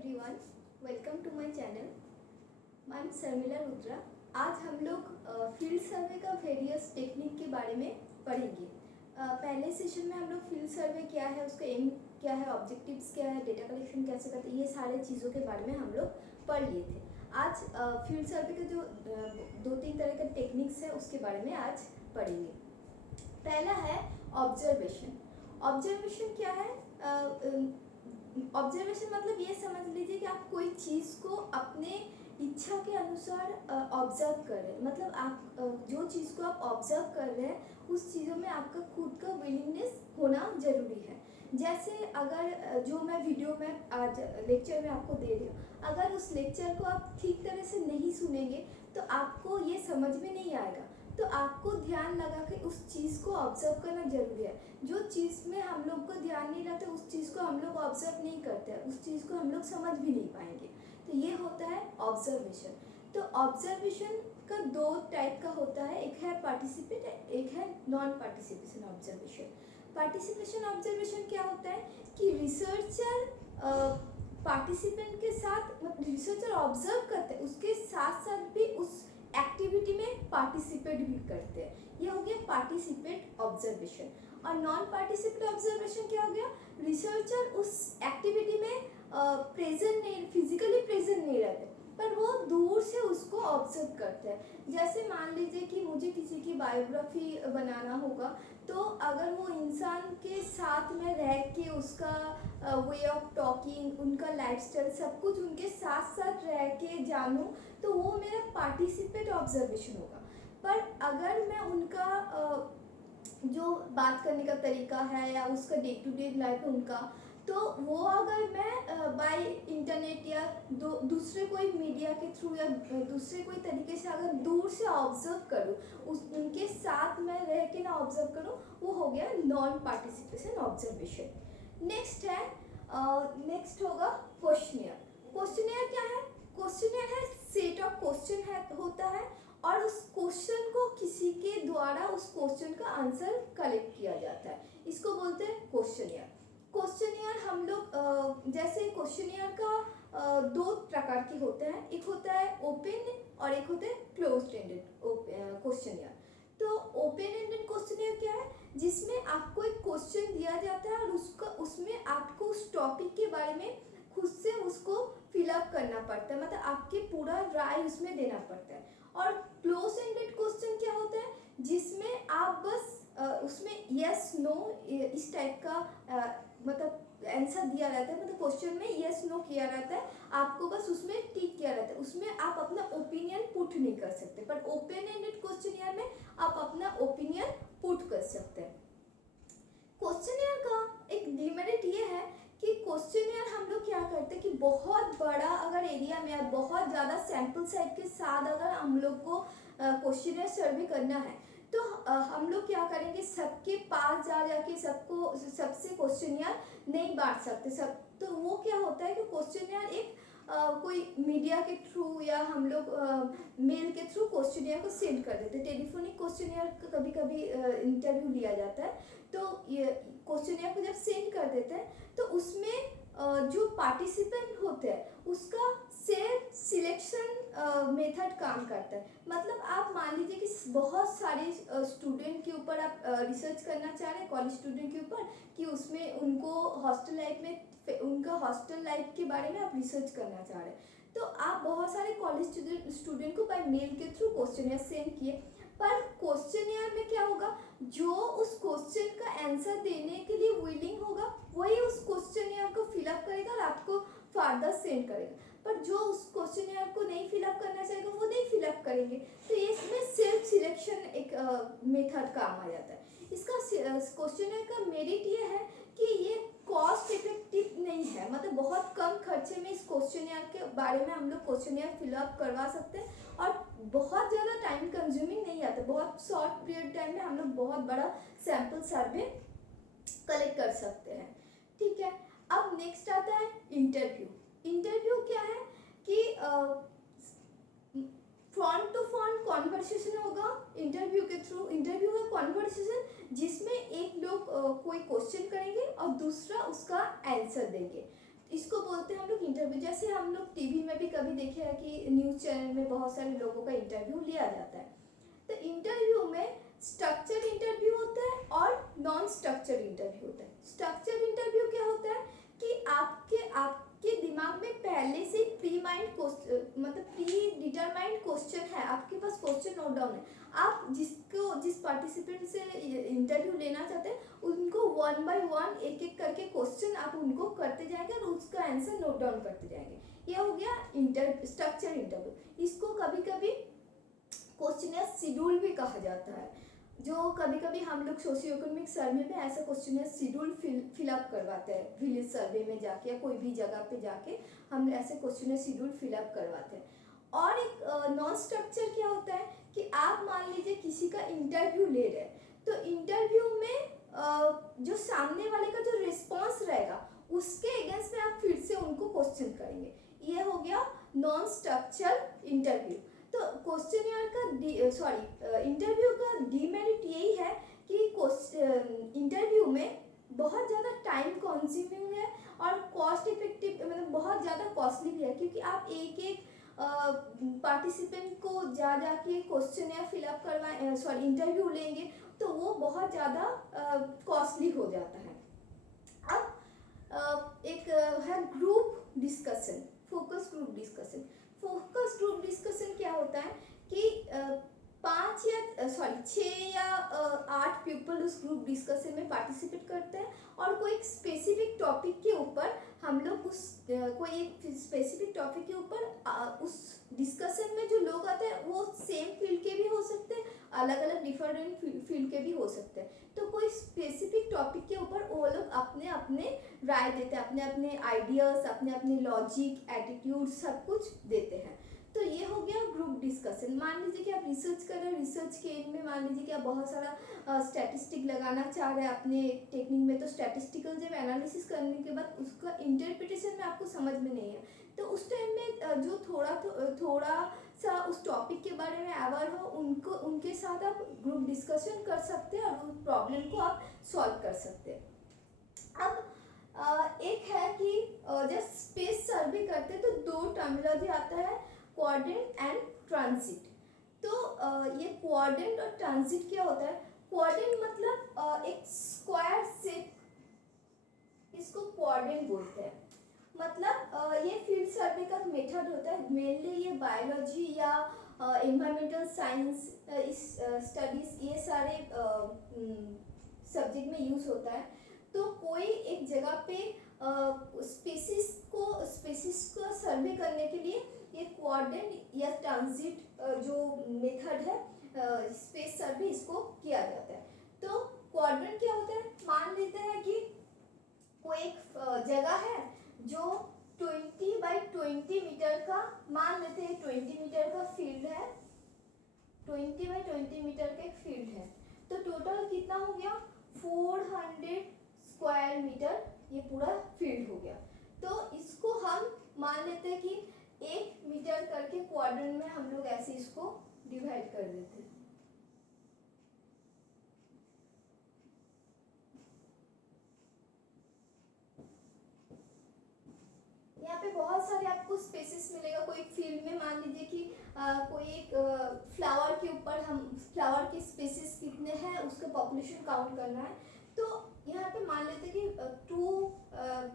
Everyone, welcome to my channel. I am Sharmila Rudra. आज हम लोग फील्ड सर्वे का वेरियस टेक्निक के बारे में पढ़ेंगे। पहले सेशन में हम लोग फील्ड सर्वे क्या है, उसका एम क्या है, ऑब्जेक्टिव्स क्या है, डेटा कलेक्शन कैसे करते हैं, ये सारे चीज़ों के बारे में हम लोग पढ़ लिए थे। आज फील्ड सर्वे के जो दो तीन तरह के टेक्निक्स है उसके बारे में आज पढ़ेंगे। पहला है ऑब्जर्वेशन। ऑब्जर्वेशन क्या है? ऑब्जर्वेशन मतलब ये समझ लीजिए कि आप कोई चीज़ को अपने इच्छा के अनुसार ऑब्जर्व कर रहे हैं। मतलब आप जो चीज़ को आप ऑब्जर्व कर रहे हैं उस चीज़ों में आपका खुद का विलिंगनेस होना ज़रूरी है। जैसे अगर जो मैं वीडियो में आज लेक्चर में आपको दे रही हूँ, अगर उस लेक्चर को आप ठीक तरह से नहीं सुनेंगे तो आपको ये समझ में नहीं आएगा। तो आपको ध्यान लगा के उस चीज़ को ऑब्जर्व करना जरूरी है। जो चीज़ में हम लोग को ध्यान नहीं रहता उस चीज़ को हम लोग ऑब्जर्व नहीं करते, उस चीज़ को हम लोग समझ भी नहीं पाएंगे। तो ये होता है ऑब्जर्वेशन। तो ऑब्जर्वेशन का दो टाइप का होता है, एक है पार्टिसिपेट, एक है non participation observation. Participation observation क्या होता है कि रिसर्चर पार्टिसिपेंट के साथ, मतलब रिसर्चर ऑब्जर्व करते हैं उसके साथ साथ भी उस एक्टिविटी में पार्टिसिपेट भी करते हैं। ये हो गया पार्टिसिपेट ऑब्जर्वेशन। और नॉन पार्टिसिपेट ऑब्जर्वेशन क्या हो गया? रिसर्चर उस एक्टिविटी में प्रेजेंट नहीं, फिजिकली प्रेजेंट नहीं रहते, पर वो दूर से उसको ऑब्जर्व करते हैं। जैसे मान लीजिए कि मुझे किसी की बायोग्राफी बनाना होगा, तो अगर वो इंसान के साथ में रह के उसका वे ऑफ टॉकिंग, उनका लाइफस्टाइल, सब कुछ उनके साथ साथ रह के जानूं, तो वो मेरा पार्टिसिपेट ऑब्जर्वेशन होगा। पर अगर मैं उनका जो बात करने का तरीका है या उसका डे टू डे लाइफ है उनका, तो वो अगर मैं बाय इंटरनेट या दूसरे कोई मीडिया के थ्रू या दूसरे कोई तरीके से अगर दूर से ऑब्जर्व करूँ, उनके साथ मैं रह के ना ऑब्जर्व करूँ, वो हो गया नॉन पार्टिसिपेशन ऑब्जर्वेशन। नेक्स्ट है नेक्स्ट होगा क्वेश्चनियर। क्वेश्चनियर क्या है? क्वेश्चनियर है सेट ऑफ क्वेश्चन है होता है और उस क्वेश्चन को किसी के द्वारा उस क्वेश्चन का आंसर कलेक्ट किया जाता है, इसको बोलते हैं क्वेश्चनियर। क्वेश्चनियर हम लोग जैसे क्वेश्चनियर का दो प्रकार के होते हैं, एक होता है ओपन और एक होता है क्लोज्ड एंडेड क्वेश्चनियर। तो ओपन एंडेड क्वेश्चनियर क्या है? जिसमें आपको एक क्वेश्चन दिया जाता है और उसमें आपको उस टॉपिक के बारे में खुद से उसको फिलअप करना पड़ता है, मतलब आपके पूरा राय उसमें देना पड़ता है। और क्लोज एंडेड क्वेश्चन क्या होता है? जिसमें आप बस उसमें यस नो इस टाइप का मतलब आंसर दिया रहता है, मतलब क्वेश्चन में यस नो किया रहता है, आपको बस उसमें टिक किया रहता है, उसमें आप अपना ओपिनियन पुट नहीं कर सकते। पर ओपन एंडेड क्वेश्चनियर में आप अपना ओपिनियन पुट कर सकते हैं। क्वेश्चनियर का एक डिमेरिट ये है कि क्वेश्चनियर हम लोग क्या करते हैं कि बहुत बड़ा अगर एरिया में बहुत ज़्यादा सैंपल साइज के साथ अगर हम लोग को क्वेश्चनियर सर्वे करना है, तो हम लोग क्या करेंगे, सबके पास जा जाके सबको सबसे क्वेश्चनियर नहीं बांट सकते सब। तो वो क्या होता है कि क्वेश्चनियर एक कोई मीडिया के थ्रू या हम लोग मेल के थ्रू क्वेश्चनियर को सेंड कर देते हैं। टेलीफोनिक क्वेश्चनियर कभी कभी इंटरव्यू लिया जाता है, तो ये क्वेश्चनियर को जब सेंड कर देते हैं तो उसमें जो पार्टिसिपेंट होते हैं उसका सेल्फ सिलेक्शन मेथड काम करता है। मतलब आप मान लीजिए कि बहुत सारे स्टूडेंट के ऊपर आप रिसर्च करना चाह रहे हैं, कॉलेज स्टूडेंट के ऊपर, कि उसमें उनको हॉस्टल लाइफ में उनका हॉस्टल लाइफ के बारे में आप रिसर्च करना चाह रहे हैं, तो आप बहुत सारे कॉलेज स्टूडेंट को बाय मेल के थ्रू क्वेश्चनियर सेंड किए। पर क्वेश्चनियर में क्या होगा, जो उस क्वेश्चन का आंसर देने के लिए विलिंग होगा वही उस क्वेश्चनियर को फिलअप करेगा और आपको फर्दर सेंड करेगा। पर जो उस क्वेश्चनियर को नहीं फिलअप करना चाहेगा वो नहीं फिलअप करेंगे। तो ये इसमें सेल्फ सिलेक्शन एक मेथड काम आ जाता है। इसका क्वेश्चनियर का मेरिट ये है कि ये कॉस्ट इफेक्टिव नहीं है, मतलब बहुत कम खर्चे में इस क्वेश्चनियर के बारे में हम लोग क्वेश्चनियर फिलअप करवा सकते हैं और बहुत ज़्यादा टाइम कंज्यूमिंग नहीं आता, बहुत शॉर्ट पीरियड टाइम में हम लोग बहुत बड़ा सैंपल सर्वे कलेक्ट कर सकते हैं। ठीक है, अब नेक्स्ट आता है इंटरव्यू। इंटरव्यू क्या है कि फ्रंट टू फ्रंट कॉन्वर्सेशन होगा इंटरव्यू के थ्रू। इंटरव्यू है कॉन्वर्सेशन जिसमें एक लोग कोई क्वेश्चन करेंगे और दूसरा उसका आंसर देंगे। इसको बोलते हैं हम लोग इंटरव्यू। जैसे हम लोग टीवी में भी कभी देखे हैं कि न्यूज़ चैनल में बहुत सारे लोगों का इंटरव्यू लिया जाता है। तो इंटरव्यू में स्ट्रक्चर्ड इंटरव्यू होता है और नॉन स्ट्रक्चर्ड इंटरव्यू होता है। स्ट्रक्चर्ड इंटरव्यू क्या होता है कि आपके दिमाग में पहले से प्री माइंड मतलब प्री डिटरमाइंड क्वेश्चन है, आपके पास क्वेश्चन नोट डाउन है। आप जिस पार्टिसिपेंट से इंटरव्यू लेना चाहते हैं उनको वन बाय वन एक एक करके क्वेश्चन आप उनको करते जाएंगे और उसका आंसर नोट डाउन करते जाएंगे। ये हो गया स्ट्रक्चर इंटरव्यू। इसको कभी कभी क्वेश्चनर शेड्यूल भी कहा जाता है, जो कभी कभी हम लोग सोशियो इकोनॉमिक सर्वे में ऐसा क्वेश्चनर शेड्यूल फिलअप करवाते हैं। विलेज सर्वे में जाके या कोई भी जगह पे जाके हम ऐसे क्वेश्चनर शेड्यूल फिलअप करवाते हैं। और एक नॉन स्ट्रक्चर क्या होता है कि आप मान लीजिए किसी का इंटरव्यू ले रहे हैं, तो इंटरव्यू में जो सामने वाले का जो रिस्पॉन्स रहेगा उसके अगेंस्ट में आप फिर से उनको क्वेश्चन करेंगे। ये हो गया नॉन स्ट्रक्चर इंटरव्यू। तो क्वेश्चनियर का इंटरव्यू का डीमेरिट यही है कि इंटरव्यू में बहुत ज़्यादा टाइम कंज्यूमिंग है और कॉस्ट इफेक्टिव, मतलब बहुत ज़्यादा कॉस्टली भी है, क्योंकि आप एक एक पार्टिसिपेंट को जा के क्वेश्चनियर फिलअप करवाएं, इंटरव्यू लेंगे तो वो बहुत ज़्यादा कॉस्टली हो जाता है। अब एक है group discussion, focus group discussion. Focus group discussion क्या होता है कि 6 या 8 पीपल उस ग्रुप डिस्कशन में पार्टिसिपेट करते हैं और कोई एक स्पेसिफिक टॉपिक के ऊपर हम लोग कोई एक स्पेसिफिक टॉपिक के ऊपर उस डिस्कशन में जो लोग आते हैं वो सेम फील्ड के भी हो सकते हैं, अलग अलग डिफरेंट फील्ड के भी हो सकते हैं। तो कोई स्पेसिफिक टॉपिक के ऊपर वो लोग अपने अपने राय देते हैं, अपने अपने आइडियाज़, अपने अपने लॉजिक, एटीट्यूड सब कुछ देते हैं। तो ये हो गया ग्रुप डिस्कशन। मान लीजिए कि आप रिसर्च कर रहे हैं, रिसर्च के एंड में मान लीजिए कि आप बहुत सारा स्टैटिस्टिक लगाना चाह रहे हैं अपने टेक्निक में, तो स्टैटिस्टिकल जब एनालिसिस करने के बाद उसका इंटरप्रिटेशन में आपको समझ में नहीं है, तो उस टाइम में जो थोड़ा सा उस टॉपिक के बारे में अवेयर हो उनके साथ आप ग्रुप डिस्कशन कर सकते हैं और उस प्रॉब्लम को आप सॉल्व कर सकते हैं। अब एक है कि जब स्पेस सर्वे करते हैं तो 2 टर्मिनोलॉजी आता है, क्वाड्रेंट एंड ट्रांजिट। तो ये क्वाड्रेंट और ट्रांजिट क्या होता है? क्वाड्रेंट मतलब एक स्क्वायर शेप, इसको क्वाड्रेंट बोलते हैं। मतलब ये फील्ड सर्वे का मेथड होता है, मेनली ये बायोलॉजी या एनवायरमेंटल साइंस स्टडीज ये सारे सब्जेक्ट में यूज होता है। तो कोई एक जगह पे स्पीसीज को सर्वे करने के लिए ये क्वाड्रेंट या ट्रांजिट जो मेथड है स्पेस सर्वे इसको किया जाता है। तो क्वाड्रेंट क्या होता है? मान लेते हैं कि कोई एक जगह है जो 20 बाई 20 मीटर का, मान लेते हैं 20 मीटर का फील्ड है, 20 बाई 20 मीटर का एक फील्ड है। तो टोटल कितना हो गया? 400 स्क्वायर मीटर ये पूरा फील्ड हो गया। तो इसको हम मान लेते हैं कि 1 मीटर करके क्वाड्रेंट में हम लोग ऐसे इसको डिवाइड कर देते हैं। यहाँ पे बहुत सारे आपको स्पेसेस मिलेगा। कोई फील्ड में मान लीजिए कि कोई एक फ्लावर के ऊपर हम फ्लावर के स्पेसेस कितने हैं उसका पॉपुलेशन काउंट करना है। तो यहाँ पे मान लेते हैं कि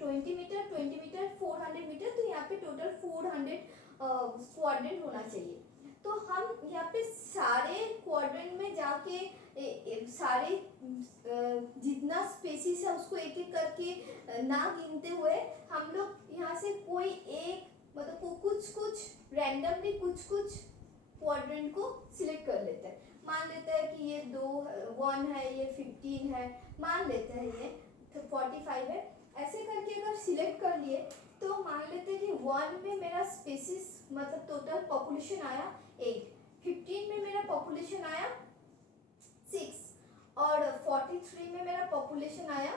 20 मीटर 400 मीटर, तो यहाँ पे टोटल 400 क्वाड्रेंट होना चाहिए। तो हम यहाँ पे सारे क्वाड्रेंट में जाके सारे जितना स्पेसिस है उसको एक एक करके ना गिनते हुए हम लोग यहाँ से कोई एक मतलब कुछ रैंडमली कुछ क्वाड्रेंट को सिलेक्ट कर लेते हैं। मान लेते हैं कि ये 1 है, ये 15 है, मान लेते हैं ये 45 है। ऐसे करके अगर सिलेक्ट कर लिए तो मान लेते हैं कि 1 में मेरा स्पेसिस मतलब टोटल पॉपुलेशन आया 8, 15 में मेरा पॉपुलेशन आया 6 और 43 में मेरा पॉपुलेशन आया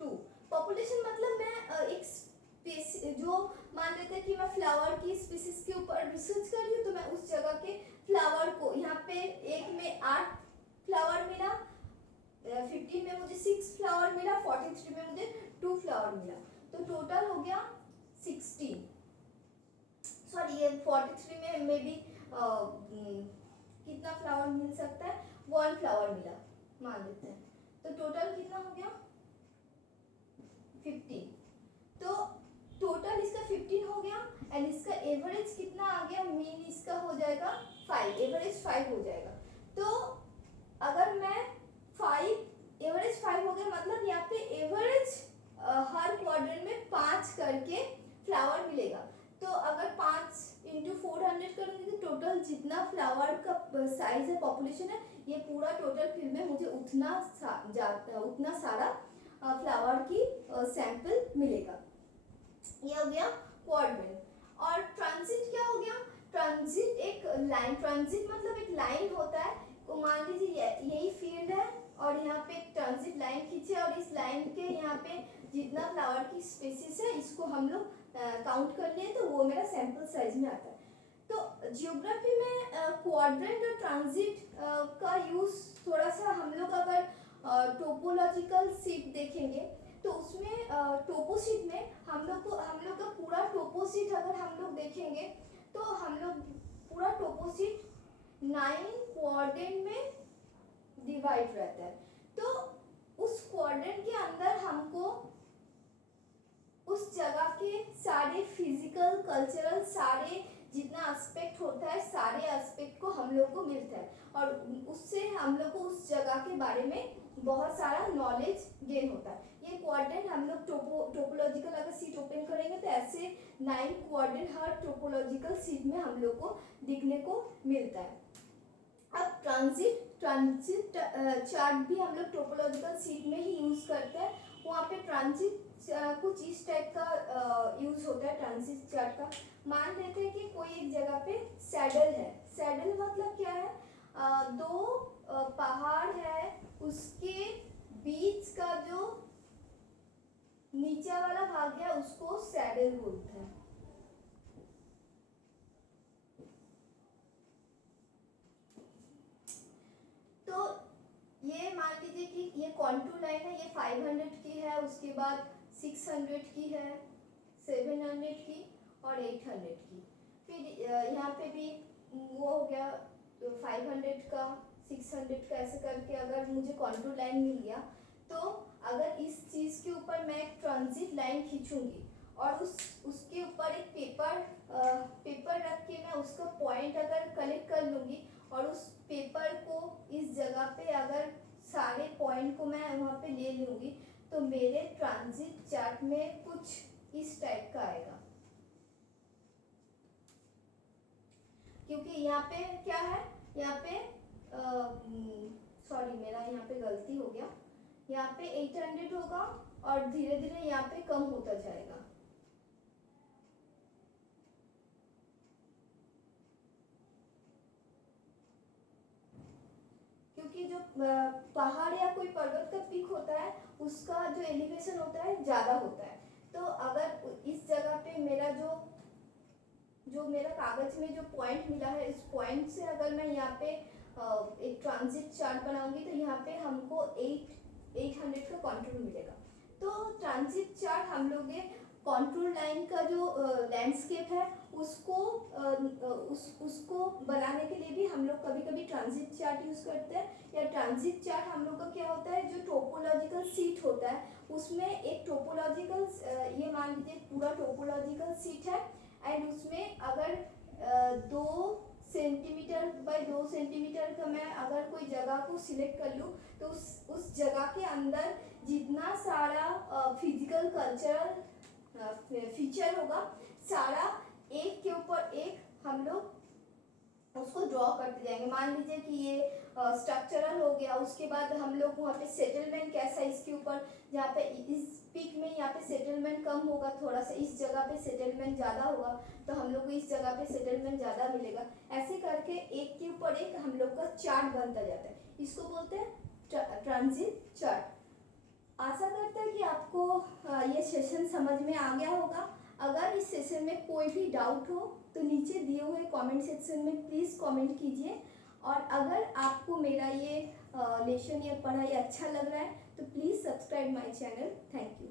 2। पॉपुलेशन मतलब मैं एक स्पेस जो मान लेते हैं कि मैं फ्लावर की स्पीसीज के ऊपर रिसर्च कर रही हूँ, तो मैं उस जगह के फ्लावर को यहाँ पे एक में 8 फ्लावर मिला, 15 में मुझे 6 फ्लावर मिला, 43 में मुझे 2 फ्लावर मिला। तो टोटल हो गया 16, सॉरी ये 43 में मे बी कितना फ्लावर मिल सकता है, 1 फ्लावर मिला मान लेते हैं, तो टोटल कितना हो गया 15। तो टोटल इसका 15 हो गया एंड इसका एवरेज कितना आ गया, मीन इसका हो जाएगा 5, एवरेज 5 हो जाएगा। तो अगर मैं 5 एवरेज 5 हो गया, मतलब यहाँ पे एवरेज हर क्वाड्रेंट में 5 करके फ्लावर मिलेगा। तो अगर 5 इंटू 400 करूँगी तो टोटल जितना फ्लावर का साइज है, पॉपुलेशन है, ये पूरा टोटल फिर में मुझे उतना सारा फ्लावर की सैंपल मिलेगा। ये हो गया क्वाड्रेंट। और ट्रांजिट क्या हो गया, ट्रांजिट एक लाइन, ट्रांजिट मतलब एक लाइन होता है, तो मान लीजिए यही फील्ड है और यहाँ पे एक ट्रांजिट लाइन खींचे और इस लाइन के यहाँ पे जितना फ्लावर की स्पेसिस है इसको हम लोग काउंट कर लिए, तो वो मेरा सैंपल साइज में आता है। तो जियोग्राफी में क्वाड्रेंट और ट्रांजिट का यूज थोड़ा सा हम लोग अगर टोपोलॉजिकल शीट देखेंगे तो उसमें टोपोशीट में हम लोग का पूरा टोपोशीट अगर हम लोग देखेंगे तो हम लोग पूरा टोपोशीट 9 क्वाड्रेंट में डिवाइड रहता है। तो उस क्वाड्रेंट के अंदर हमको उस जगह के सारे फिजिकल कल्चरल सारे जितना एस्पेक्ट होता है, सारे एस्पेक्ट को हम लोग को मिलता है और उससे हम लोग को उस जगह के बारे में बहुत सारा नॉलेज गेन होता है। ये क्वाड्रेंट हम लोग टोपोलॉजिकल अगर सीट ओपन करेंगे तो ऐसे 9 क्वाड्रेंट हर टोपोलॉजिकल सीट में हम लोग को दिखने को मिलता है। अब ट्रांजिट चार्ट भी हम लोग टोपोलॉजिकल सीट में ही यूज करते हैं। वहाँ पे ट्रांजिट कुछ इस टाइप का यूज होता है ट्रांजिट चार्ट का। मान लेते हैं कि कोई एक जगह पे सैडल है, सैडल मतलब क्या है, दो पहाड़ है, उसके बीच का जो नीचे वाला भाग है उसको सैडल बोलते हैं। तो ये मान लीजिए कि ये कॉन्टूर लाइन है, ये 500 की है, उसके बाद 600 की है, 700 की और 800 की। फिर यहाँ पे भी वो हो गया 500 का, 600 का, ऐसे करके अगर मुझे कॉन्टूर लाइन मिल गया तो अगर इस चीज़ के ऊपर मैं एक ट्रांजिट लाइन खींचूंगी और उसके ऊपर एक पेपर रख के मैं उसका पॉइंट अगर कलेक्ट कर लूँगी और उस पेपर को इस जगह पे अगर सारे पॉइंट को मैं वहाँ पे ले लूँगी तो मेरे ट्रांजिट चार्ट में कुछ इस टाइप का आएगा। क्योंकि यहाँ पे क्या है, यहाँ पे सॉरी मेरा यहाँ पे गलती हो गया, यहाँ पे 800 होगा और धीरे धीरे यहाँ पे कम होता जाएगा। क्योंकि जो पहाड़ या कोई पर्वत का पीक होता है उसका जो एलिवेशन होता है ज़्यादा होता है। तो अगर इस जगह पे मेरा जो मेरा कागज में जो पॉइंट मिला है, इस पॉइंट से अगर मैं यहाँ पे एक ट्रांजिट चार्ट बनाऊंगी तो यहाँ पे हमको 800 का कॉन्टूर मिलेगा। तो ट्रांजिट चार्ट हम लोग कॉन्टूर लाइन का जो लैंडस्केप है उसको बनाने के लिए भी हम लोग कभी कभी ट्रांजिट चार्ट यूज़ करते हैं। या ट्रांजिट चार्ट हम लोग का क्या होता है, जो टोपोलॉजिकल सीट होता है उसमें एक टोपोलॉजिकल ये मान लीजिए पूरा टोपोलॉजिकल सीट है एंड उसमें अगर 2 सेंटीमीटर बाय 2 सेंटीमीटर का मैं अगर कोई जगह को सिलेक्ट कर लूँ तो उस जगह के अंदर जितना सारा फिजिकल कल्चरल फीचर होगा सारा एक के ऊपर एक हम लोग उसको ड्रॉ करते जाएंगे। मान लीजिए कि ये स्ट्रक्चरल हो गया, उसके बाद हम लोग वहाँ पे सेटलमेंट कैसा है इसके ऊपर, जहाँ पे इस पीक में यहाँ पे सेटलमेंट कम होगा थोड़ा सा, इस जगह पे सेटलमेंट ज़्यादा होगा तो हम लोग को इस जगह पे सेटलमेंट ज़्यादा मिलेगा। ऐसे करके एक के ऊपर एक हम लोग का चार्ट बनता जाता है, इसको बोलते हैं ट्रांजिट चार्ट। आशा करते हैं कि आपको ये सेशन समझ में आ गया होगा। अगर इस सेशन में कोई भी डाउट हो तो नीचे दिए हुए कमेंट सेक्शन में प्लीज़ कमेंट कीजिए। और अगर आपको मेरा ये लेसन या पढ़ाई अच्छा लग रहा है तो please subscribe my channel. Thank you.